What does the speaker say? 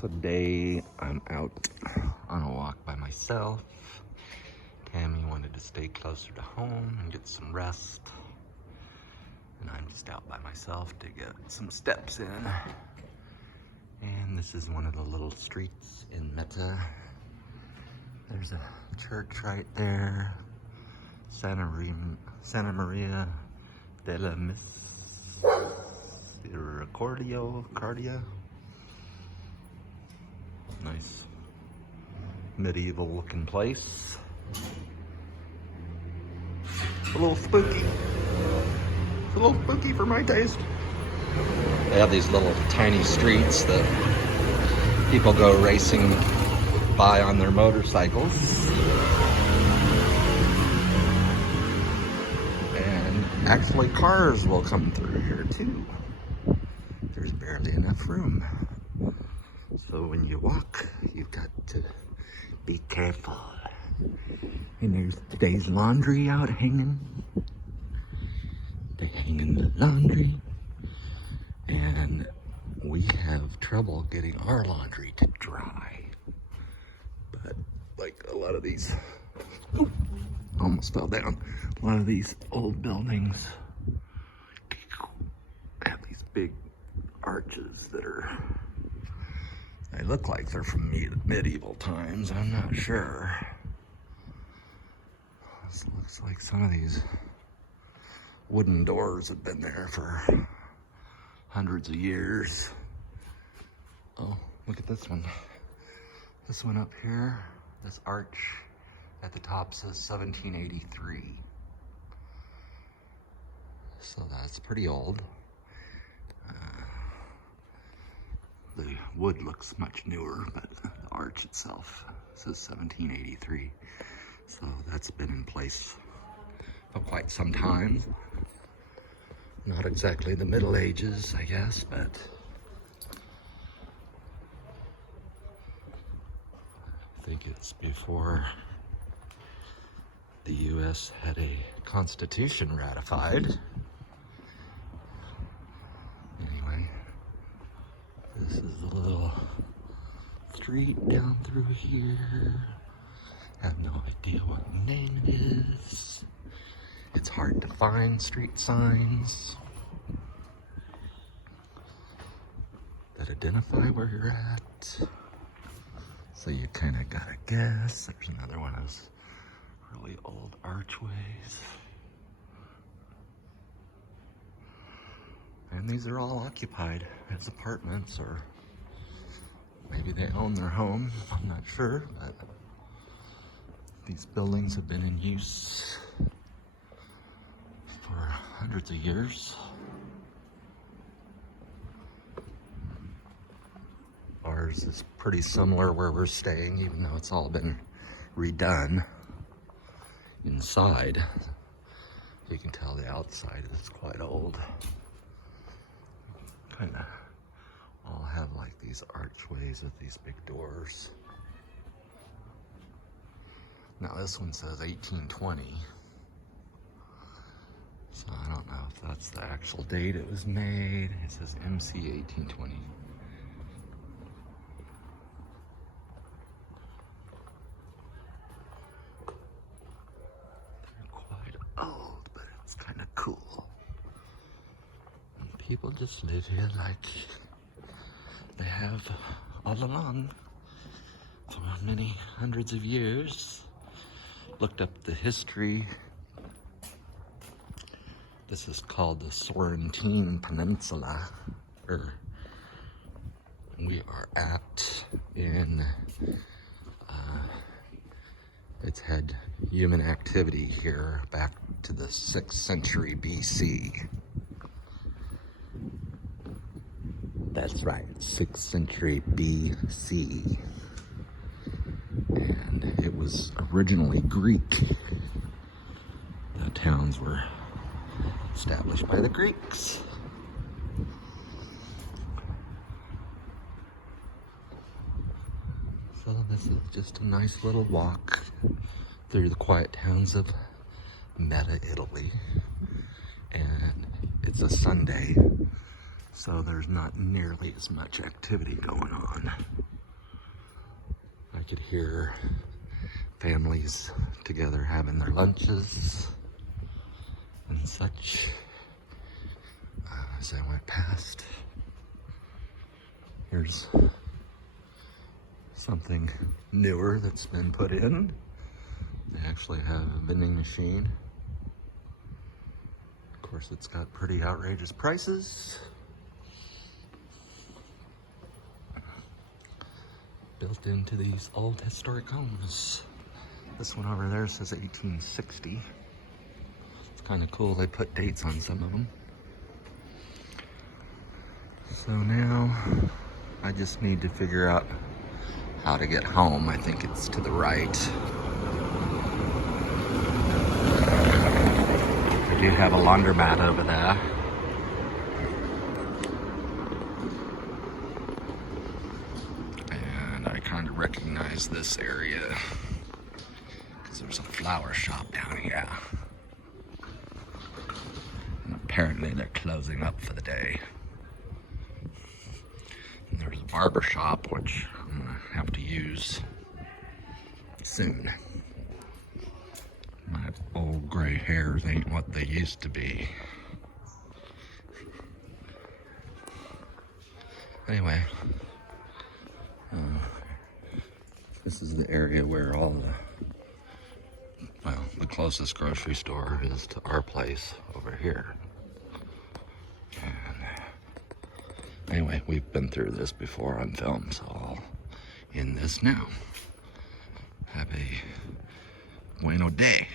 So today I'm out on a walk by myself. Tammy wanted to stay closer to home and get some rest. And I'm just out by myself to get some steps in. And this is one of the little streets in Meta. There's a church right there. Santa Maria de la Misericordia. Nice medieval looking place. It's a little spooky. It's a little spooky for my taste. They have these little tiny streets that people go racing by on their motorcycles. And actually cars will come through here too. There's barely enough room. So when you walk, you've got to be careful. And there's today's laundry out hanging. They're hanging the laundry. And we have trouble getting our laundry to dry. But like a lot of these, almost fell down. A lot of these old buildings have these big arches that are, they look like they're from medieval times. I'm not sure. This looks like some of these wooden doors have been there for hundreds of years. Oh, look at this one. This one up here, this arch at the top says 1783. So that's pretty old. The wood looks much newer, but the arch itself says 1783. So that's been in place for quite some time. Not exactly the Middle Ages, I guess, but I think it's before the US had a constitution ratified. Anyway, this is a little street down through here. Have no idea what name it is. It's hard to find street signs that identify where you're at. So you kind of gotta guess. There's another one of those really old archways. And these are all occupied as apartments, or maybe they own their home. I'm not sure, but these buildings have been in use for hundreds of years. Ours is pretty similar where we're staying, even though it's all been redone inside. You can tell the outside is quite old. Kind of all have like these archways with these big doors. Now this one says 1820. So I don't know if that's the actual date it was made. It says MC 1820. They're quite old, but it's kind of cool. And people just live here like they have all along for many hundreds of years. Looked up the history. This is called the Sorrentine Peninsula, we are at in, it's had human activity here back to the 6th century BC. That's right, 6th century BC. And it was originally Greek. The towns were established by the Greeks. So this is just a nice little walk through the quiet towns of Meta, Italy. And it's a Sunday, so there's not nearly as much activity going on. could hear families together having their lunches and such as I went past. Here's something newer that's been put in. They actually have a vending machine. Of course, it's got pretty outrageous prices. Built into these old historic homes. This one over there says 1860. It's kind of cool. They put dates on some of them. So now I just need to figure out how to get home. I think it's to the right. I do have a laundromat over there. And I kind of recognize this area because there's a flower shop down here. And apparently they're closing up for the day. And there's a barber shop, which I'm gonna have to use soon. My old gray hairs ain't what they used to be. Anyway, this is the area where all the closest grocery store is to our place over here. And anyway, we've been through this before on film, so I'll end this now. Have a bueno day.